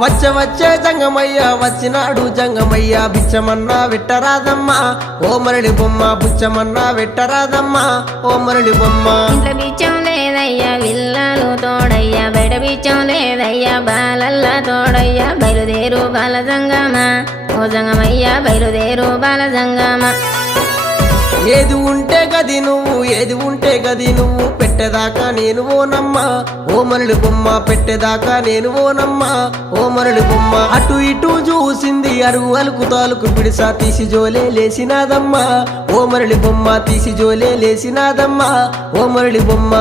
వచ్చే జంగమయ్య వచ్చినాడు జంగమయ్య బిచ్చమన్నా వెట్టరాదమ్మా ఓ మరళి బొమ్మ బుచ్చమన్నా వెట్టరాదమ్మా ఓ మరళి బొమ్మ ఇంట్లో బిచ్చం లేదయ్యా విల్లాలు తోడయ్యా బయట బిచ్చం లేదయ్యా బాలల్లా తోడయ్యా బయలుదేరు బాల జంగమా ఓ జంగమయ్య బయలుదేరు బాల జంగమా ఏది ఉంటే గది నువ్వు పెట్టేదాకా నేను ఓనమ్మా ఓ మరళి బొమ్మ పెట్టేదాకా నేను ఓనమ్మా ఓ మరళి బొమ్మ అటు ఇటు చూసింది అరుగు అలుకు తాలుకు పిడిసా తీసి జోలే లేసినాదమ్మా ఓ మరళి బొమ్మ తీసి జోలే లేసినాదమ్మా ఓ మరళి బొమ్మ